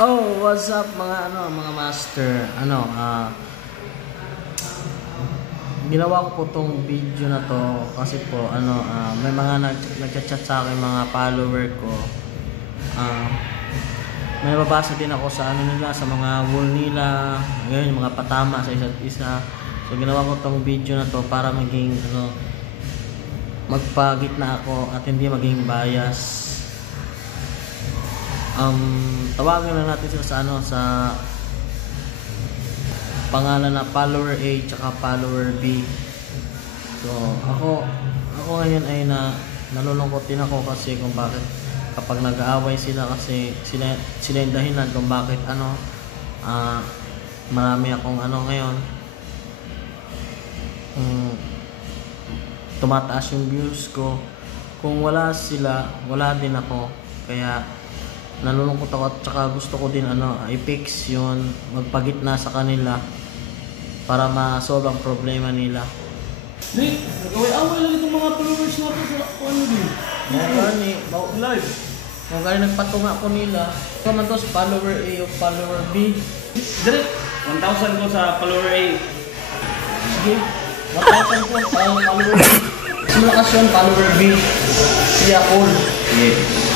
Oh, what's up mga master? Ginawa ko po tong video na to kasi po may mga nagchat sa akin mga follower ko. May babasa din ako sa nila, sa mga wall nila, ngayon yung mga patama sa isa't isa. So ginawa ko tong video na to para maging magpagitna ako at hindi maging bias. Tawagan lang natin sila sa pangalan na follower A tsaka follower B. So ako ngayon ay nalulungkot din ako kasi kung bakit kapag nag-aaway sila, kasi sila yung dahilan kung bakit marami akong ngayon tumataas yung views ko. Kung wala sila, wala din ako. Kaya nalulungkot ako at saka gusto ko din i-fix yun, magpagitna sa kanila para ma-solve ang problema nila. Nick, nag-away-away lang itong mga followers natin sa din. Live. Kung gano'n nagpatunga ko nila, kaman to sa follower A o follower B. Direct, 1,000 ko sa follower A. Sige, 1,000 ko sa follower B. Malakas yun, follower B. Siya cool. Yeah.